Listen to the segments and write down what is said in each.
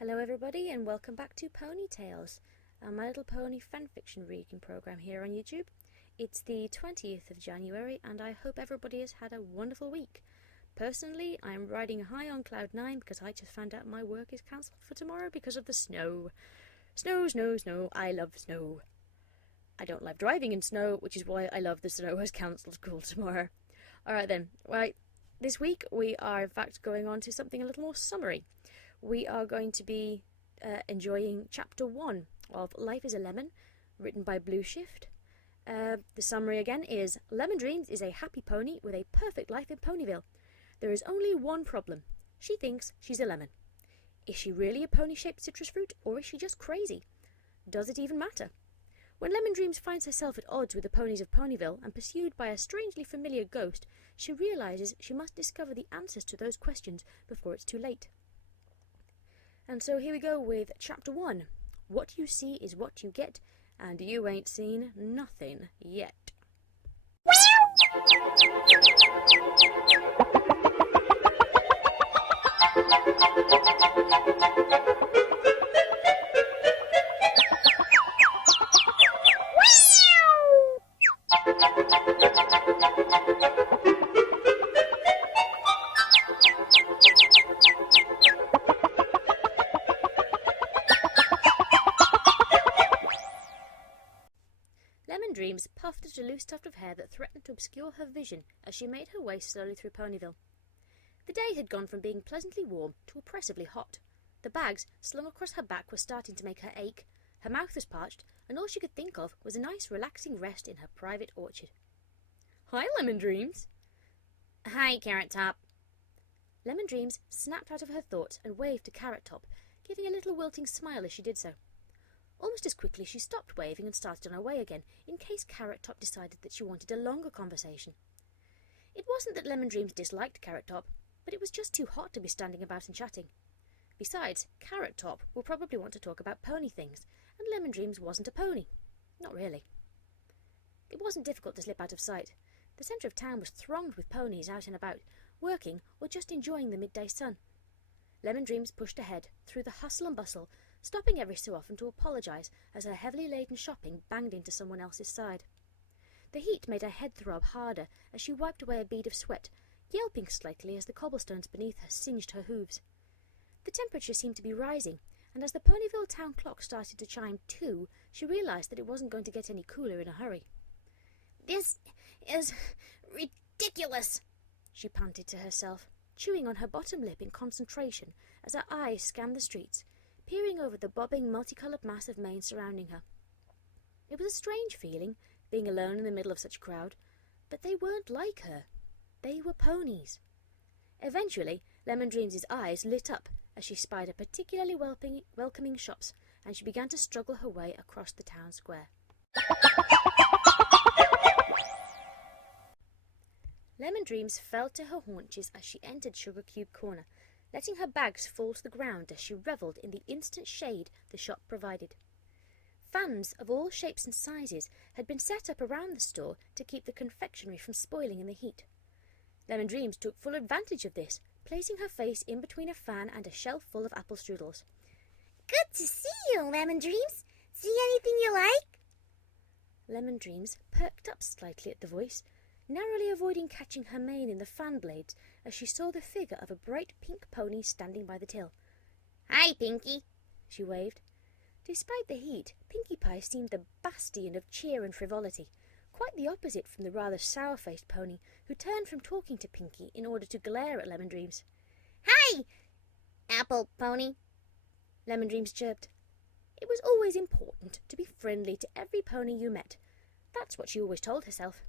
Hello everybody and welcome back to Pony Tales, My Little Pony fanfiction reading program here on YouTube. It's the 20th of January and I hope everybody has had a wonderful week. Personally, I'm riding high on cloud 9 because I just found out my work is cancelled for tomorrow because of the snow. Snow, snow, snow. I love snow. I don't like driving in snow, which is why I love the snow has cancelled school tomorrow. Alright then, right, this week we are in fact going on to something a little more summery. We are going to be enjoying Chapter 1 of Life is a Lemon, written by Blue Shift. The summary again is, Lemon Dreams is a happy pony with a perfect life in Ponyville. There is only one problem. She thinks she's a lemon. Is she really a pony-shaped citrus fruit, or is she just crazy? Does it even matter? When Lemon Dreams finds herself at odds with the ponies of Ponyville and pursued by a strangely familiar ghost, she realises she must discover the answers to those questions before it's too late. And so here we go with Chapter 1. What you see is what you get, and you ain't seen nothing yet. Lemon Dreams puffed at a loose tuft of hair that threatened to obscure her vision as she made her way slowly through Ponyville. The day had gone from being pleasantly warm to oppressively hot. The bags slung across her back were starting to make her ache, her mouth was parched, and all she could think of was a nice relaxing rest in her private orchard. "Hi, Lemon Dreams." "Hi, Carrot Top." Lemon Dreams snapped out of her thoughts and waved to Carrot Top, giving a little wilting smile as she did so. Almost as quickly she stopped waving and started on her way again, in case Carrot Top decided that she wanted a longer conversation. It wasn't that Lemon Dreams disliked Carrot Top, but it was just too hot to be standing about and chatting. Besides, Carrot Top will probably want to talk about pony things, and Lemon Dreams wasn't a pony. Not really. It wasn't difficult to slip out of sight. The centre of town was thronged with ponies out and about, working or just enjoying the midday sun. Lemon Dreams pushed ahead, through the hustle and bustle, stopping every so often to apologise as her heavily laden shopping banged into someone else's side. The heat made her head throb harder as she wiped away a bead of sweat, yelping slightly as the cobblestones beneath her singed her hooves. The temperature seemed to be rising, and as the Ponyville town clock started to chime 2, she realised that it wasn't going to get any cooler in a hurry. "This is ridiculous," she panted to herself, chewing on her bottom lip in concentration as her eyes scanned the streets, peering over the bobbing, multicoloured mass of mane surrounding her. It was a strange feeling, being alone in the middle of such a crowd, but they weren't like her. They were ponies. Eventually, Lemon Dreams' eyes lit up as she spied a particularly welcoming shops, and she began to struggle her way across the town square. Lemon Dreams fell to her haunches as she entered Sugar Cube Corner, letting her bags fall to the ground as she revelled in the instant shade the shop provided. Fans of all shapes and sizes had been set up around the store to keep the confectionery from spoiling in the heat. Lemon Dreams took full advantage of this, placing her face in between a fan and a shelf full of apple strudels. "Good to see you, Lemon Dreams. See anything you like?" Lemon Dreams perked up slightly at the voice, narrowly avoiding catching her mane in the fan blades as she saw the figure of a bright pink pony standing by the till. "Hi, Pinkie," she waved. Despite the heat, Pinkie Pie seemed the bastion of cheer and frivolity, quite the opposite from the rather sour-faced pony who turned from talking to Pinkie in order to glare at Lemon Dreams. "Hi, Apple Pony," Lemon Dreams chirped. It was always important to be friendly to every pony you met. That's what she always told herself.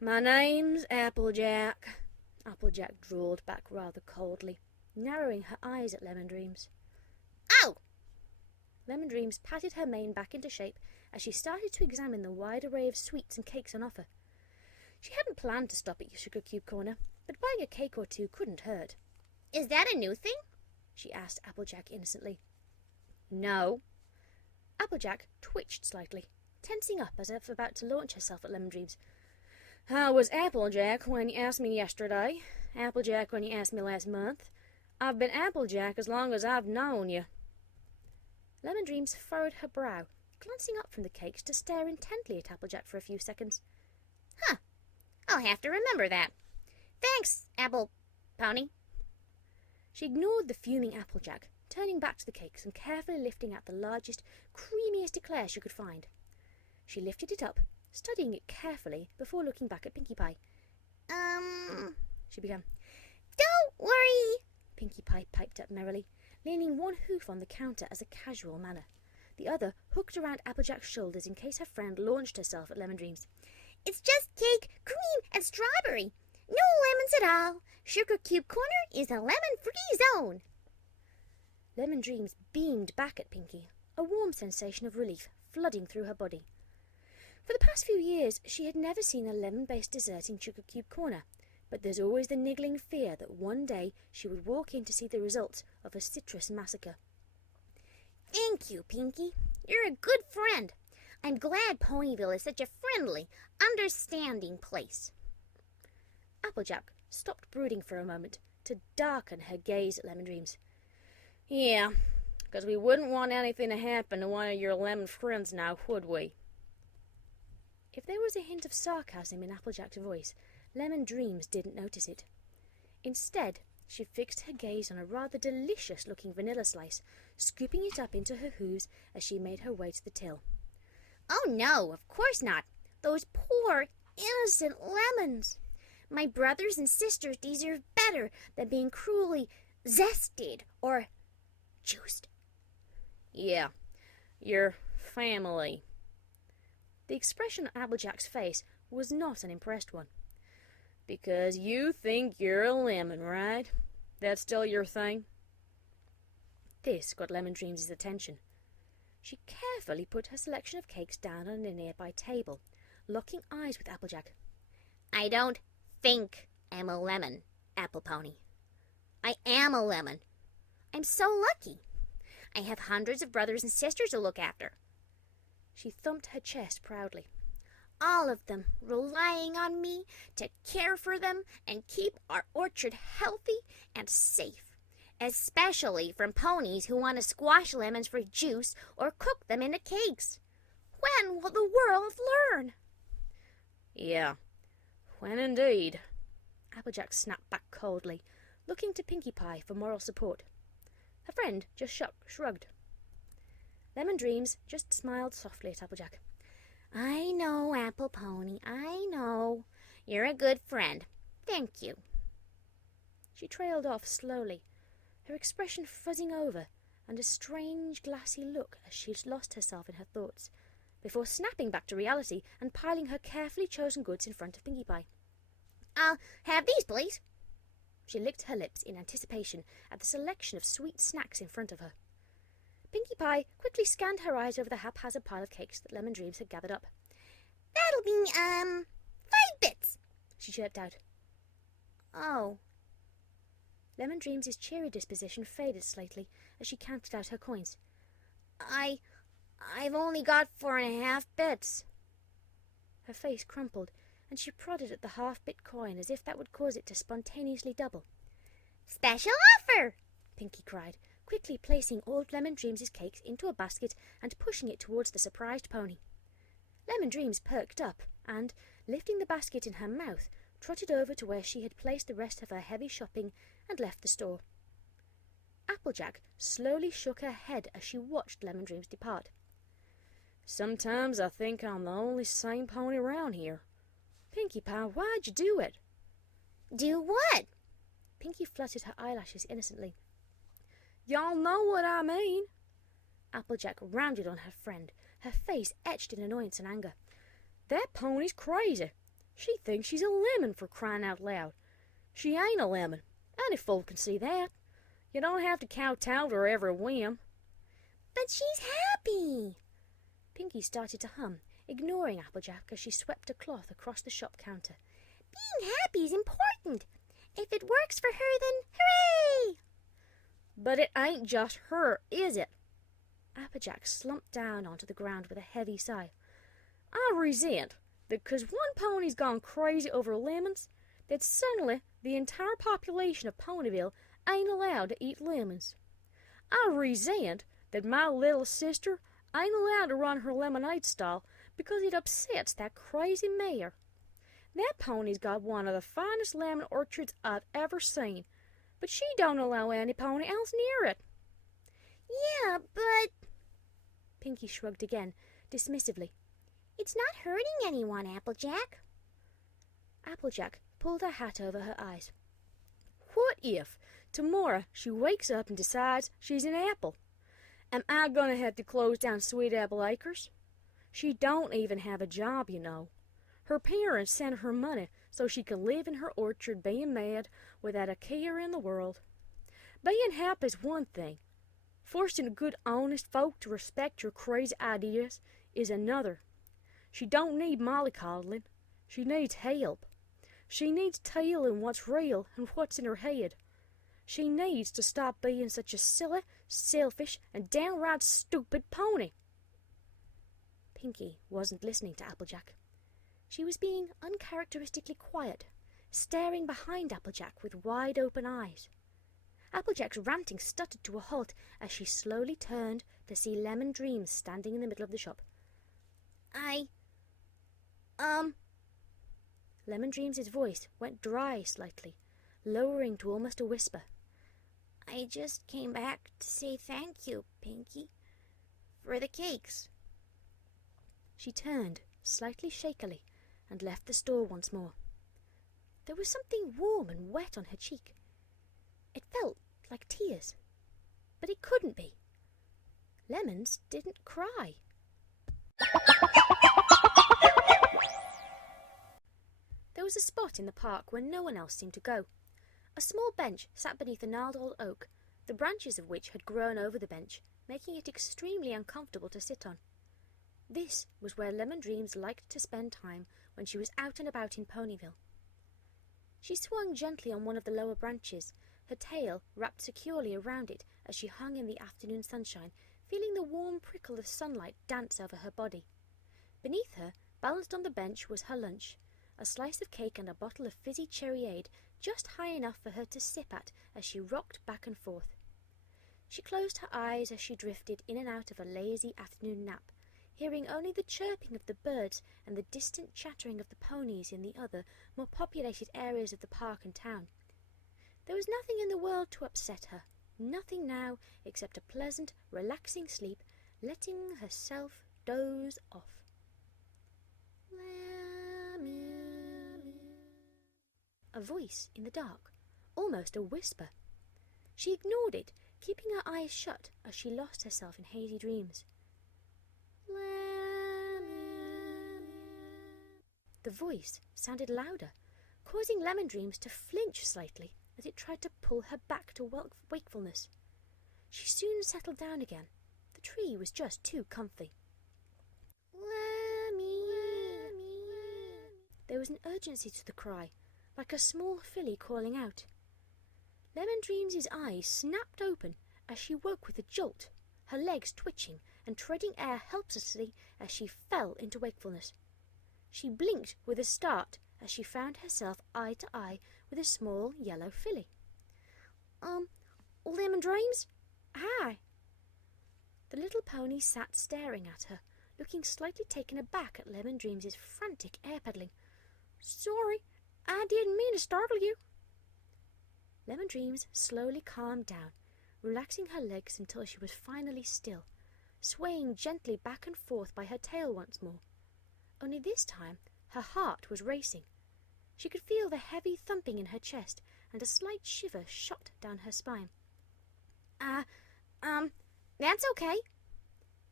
"My name's Applejack," Applejack drawled back rather coldly, narrowing her eyes at Lemon Dreams. "Oh!" Lemon Dreams patted her mane back into shape as she started to examine the wide array of sweets and cakes on offer. She hadn't planned to stop at Sugar Cube Corner, but buying a cake or two couldn't hurt. "Is that a new thing?" she asked Applejack innocently. "No." Applejack twitched slightly, tensing up as if about to launch herself at Lemon Dreams. "I was Applejack when you asked me yesterday, Applejack when you asked me last month. I've been Applejack as long as I've known you. Lemon Dreams furrowed her brow, glancing up from the cakes to stare intently at Applejack for a few seconds. Huh. I'll have to remember that. Thanks, Apple Pony. She ignored the fuming Applejack, turning back to the cakes and carefully lifting out the largest, creamiest eclair she could find. She lifted it up, studying it carefully before looking back at Pinkie Pie. She began. Don't worry, Pinkie Pie piped up merrily, leaning one hoof on the counter as a casual manner, the other hooked around Applejack's shoulders in case her friend launched herself at Lemon Dreams. It's just cake, cream, and strawberry. No lemons at all. Sugar Cube Corner is a lemon-free zone. Lemon Dreams beamed back at Pinkie, a warm sensation of relief flooding through her body. For the past few years, she had never seen a lemon-based dessert in Sugar Cube Corner, but there's always the niggling fear that one day she would walk in to see the results of a citrus massacre. Thank you, Pinkie. You're a good friend. I'm glad Ponyville is such a friendly, understanding place. Applejack stopped brooding for a moment to darken her gaze at Lemon Dreams. Yeah, because we wouldn't want anything to happen to one of your lemon friends now, would we? If there was a hint of sarcasm in Applejack's voice, Lemon Dreams didn't notice it. Instead, she fixed her gaze on a rather delicious-looking vanilla slice, scooping it up into her hooves as she made her way to the till. Oh no, of course not. Those poor, innocent lemons. My brothers and sisters deserve better than being cruelly zested or juiced. Yeah, your family. The expression on Applejack's face was not an impressed one. Because you think you're a lemon, right? That's still your thing? This got Lemon Dreams' attention. She carefully put her selection of cakes down on a nearby table, locking eyes with Applejack. I don't think I'm a lemon, Apple Pony. I am a lemon. I'm so lucky. I have hundreds of brothers and sisters to look after. She thumped her chest proudly. All of them relying on me to care for them and keep our orchard healthy and safe. Especially from ponies who want to squash lemons for juice or cook them into cakes. When will the world learn? Yeah, when indeed. Applejack snapped back coldly, looking to Pinkie Pie for moral support. Her friend just shrugged. Lemon Dreams just smiled softly at Applejack. I know, Apple Pony, I know. You're a good friend. Thank you. She trailed off slowly, her expression fuzzing over and a strange glassy look as she lost herself in her thoughts, before snapping back to reality and piling her carefully chosen goods in front of Pinkie Pie. I'll have these, please. She licked her lips in anticipation at the selection of sweet snacks in front of her. Pinkie Pie quickly scanned her eyes over the haphazard pile of cakes that Lemon Dreams had gathered up. That'll be, 5 bits, she chirped out. Oh. Lemon Dreams' cheery disposition faded slightly as she counted out her coins. I've only got 4.5 bits. Her face crumpled, and she prodded at the half-bit coin as if that would cause it to spontaneously double. Special offer! Pinkie cried, quickly placing all Lemon Dreams' cakes into a basket and pushing it towards the surprised pony. Lemon Dreams perked up and, lifting the basket in her mouth, trotted over to where she had placed the rest of her heavy shopping and left the store. Applejack slowly shook her head as she watched Lemon Dreams depart. Sometimes I think I'm the only sane pony around here. Pinkie Pie, why'd you do it? Do what? Pinkie fluttered her eyelashes innocently. Y'all know what I mean. Applejack rounded on her friend, her face etched in annoyance and anger. That pony's crazy. She thinks she's a lemon, for crying out loud. She ain't a lemon. Any fool can see that. You don't have to kowtow to her every whim. But she's happy. Pinkie started to hum, ignoring Applejack as she swept a cloth across the shop counter. Being happy is important. If it works for her, then hooray! But it ain't just her, is it? Applejack slumped down onto the ground with a heavy sigh. I resent that because one pony's gone crazy over lemons, that suddenly the entire population of Ponyville ain't allowed to eat lemons. I resent that my little sister ain't allowed to run her lemonade stall because it upsets that crazy mayor. That pony's got one of the finest lemon orchards I've ever seen, but she don't allow any pony else near it." "Yeah, but—" Pinky shrugged again, dismissively. "It's not hurting anyone, Applejack." Applejack pulled her hat over her eyes. "What if tomorrow she wakes up and decides she's an apple? Am I going to have to close down Sweet Apple Acres? She don't even have a job, you know. Her parents send her money so she can live in her orchard being mad without a care in the world. Being happy is one thing. Forcing good, honest folk to respect your crazy ideas is another. She don't need mollycoddling. She needs help. She needs telling what's real and what's in her head. She needs to stop being such a silly, selfish, and downright stupid pony." Pinky wasn't listening to Applejack. She was being uncharacteristically quiet, staring behind Applejack with wide-open eyes. Applejack's ranting stuttered to a halt as she slowly turned to see Lemon Dreams standing in the middle of the shop. Lemon Dreams' voice went dry slightly, lowering to almost a whisper. "I just came back to say thank you, Pinky, for the cakes." She turned, slightly shakily, and left the store once more. There was something warm and wet on her cheek. It felt like tears, but it couldn't be. Lemons didn't cry. There was a spot in the park where no one else seemed to go. A small bench sat beneath a gnarled old oak, the branches of which had grown over the bench, making it extremely uncomfortable to sit on. This was where Lemon Dreams liked to spend time when she was out and about in Ponyville. She swung gently on one of the lower branches, her tail wrapped securely around it as she hung in the afternoon sunshine, feeling the warm prickle of sunlight dance over her body. Beneath her, balanced on the bench, was her lunch, a slice of cake and a bottle of fizzy cherryade, just high enough for her to sip at as she rocked back and forth. She closed her eyes as she drifted in and out of a lazy afternoon nap, hearing only the chirping of the birds and the distant chattering of the ponies in the other, more populated areas of the park and town. There was nothing in the world to upset her, nothing now except a pleasant, relaxing sleep, letting herself doze off. A voice in the dark, almost a whisper. She ignored it, keeping her eyes shut as she lost herself in hazy dreams. The voice sounded louder, causing Lemon Dreams to flinch slightly as it tried to pull her back to wakefulness. She soon settled down again. The tree was just too comfy. There was an urgency to the cry, like a small filly calling out. Lemon Dreams' eyes snapped open as she woke with a jolt, her legs twitching and treading air helplessly as she fell into wakefulness. She blinked with a start as she found herself eye to eye with a small yellow filly. Lemon Dreams? Hi." The little pony sat staring at her, looking slightly taken aback at Lemon Dreams' frantic air peddling. "Sorry, I didn't mean to startle you." Lemon Dreams slowly calmed down, relaxing her legs until she was finally still, swaying gently back and forth by her tail once more. Only this time her heart was racing. She could feel the heavy thumping in her chest, and a slight shiver shot down her spine. That's okay."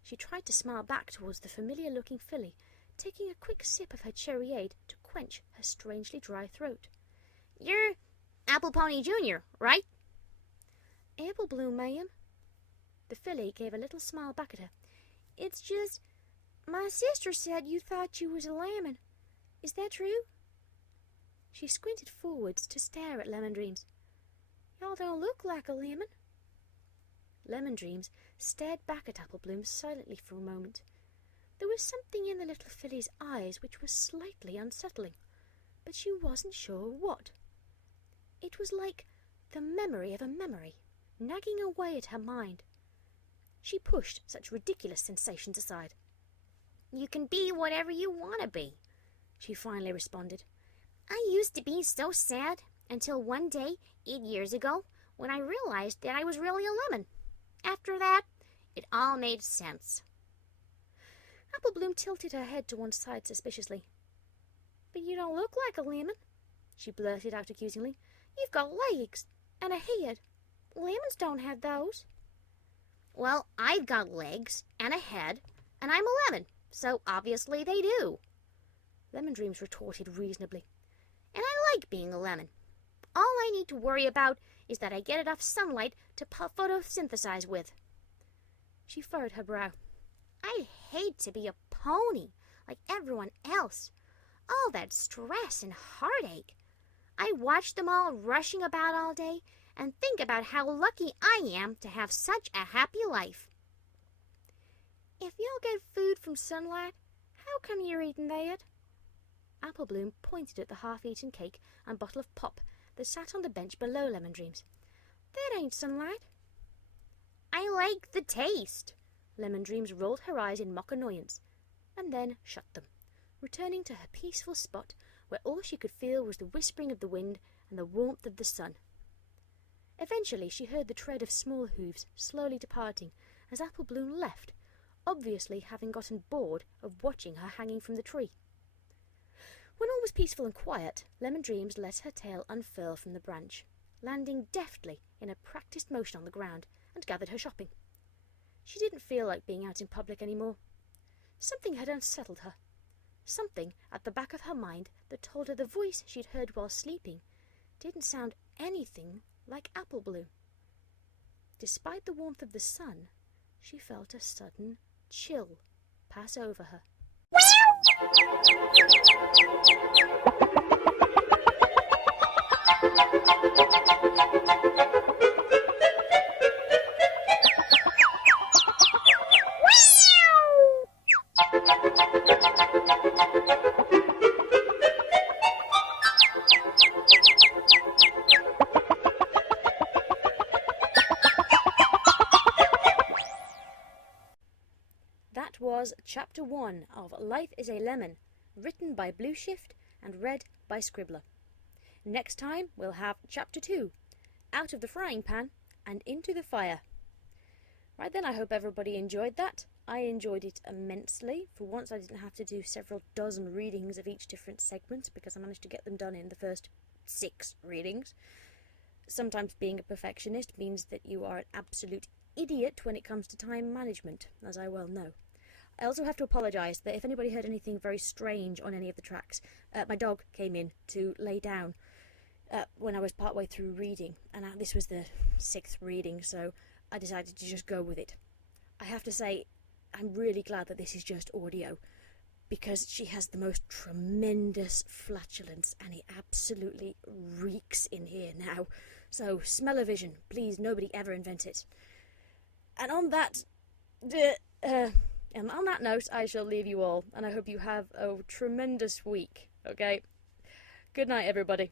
She tried to smile back towards the familiar-looking filly, taking a quick sip of her cherryade to quench her strangely dry throat. "You're Apple Pony Jr., right?" "Apple Bloom, ma'am." The filly gave a little smile back at her. "It's just, my sister said you thought you was a lemon. Is that true?" She squinted forwards to stare at Lemon Dreams. "Y'all don't look like a lemon." Lemon Dreams stared back at Apple Bloom silently for a moment. There was something in the little filly's eyes which was slightly unsettling, but she wasn't sure what. It was like The memory of a memory, nagging away at her mind. She pushed such ridiculous sensations aside. You can be whatever you want to be, she finally responded. I used to be so sad until one day, 8 years ago, when I realized that I was really a lemon. After that, it all made sense. Apple Bloom tilted her head to one side suspiciously. But you don't look like a lemon, she blurted out accusingly. You've got legs and a head. Lemons don't have those. Well, I've got legs and a head, and I'm a lemon, so obviously they do, Lemon Dreams retorted reasonably. And I like being a lemon. All I need to worry about is that I get enough sunlight to photosynthesize with. She furrowed her brow. I'd hate to be a pony like everyone else. All that stress and heartache. I watch them all rushing about all day and think about how lucky I am to have such a happy life. If you'll get food from sunlight, how come you're eating that? Apple Bloom pointed at the half-eaten cake and bottle of pop that sat on the bench below Lemon Dreams. That ain't sunlight. I like the taste. Lemon Dreams rolled her eyes in mock annoyance, and then shut them, returning to her peaceful spot where all she could feel was the whispering of the wind and the warmth of the sun. Eventually she heard the tread of small hooves slowly departing as Apple Bloom left, obviously having gotten bored of watching her hanging from the tree. When all was peaceful and quiet, Lemon Dreams let her tail unfurl from the branch, landing deftly in a practiced motion on the ground, and gathered her shopping. She didn't feel like being out in public anymore. Something had unsettled her. Something at the back of her mind that told her the voice she'd heard while sleeping didn't sound anything like Apple Bloom. Despite the warmth of the sun, she felt a sudden chill pass over her. That was Chapter 1 of Life is a Lemon, written by Blue Shift and read by Scribbler. Next time we'll have Chapter 2, Out of the Frying Pan and Into the Fire. Right then, I hope everybody enjoyed that. I enjoyed it immensely. For once I didn't have to do several dozen readings of each different segment because I managed to get them done in the first 6 readings. Sometimes being a perfectionist means that you are an absolute idiot when it comes to time management, as I well know. I also have to apologise that if anybody heard anything very strange on any of the tracks, my dog came in to lay down when I was partway through reading, and this was the 6th reading, so I decided to just go with it. I have to say, I'm really glad that this is just audio, because she has the most tremendous flatulence, and it absolutely reeks in here now. So, smell-o-vision, please, nobody ever invent it. And on that note, I shall leave you all, and I hope you have a tremendous week, okay? Good night, everybody.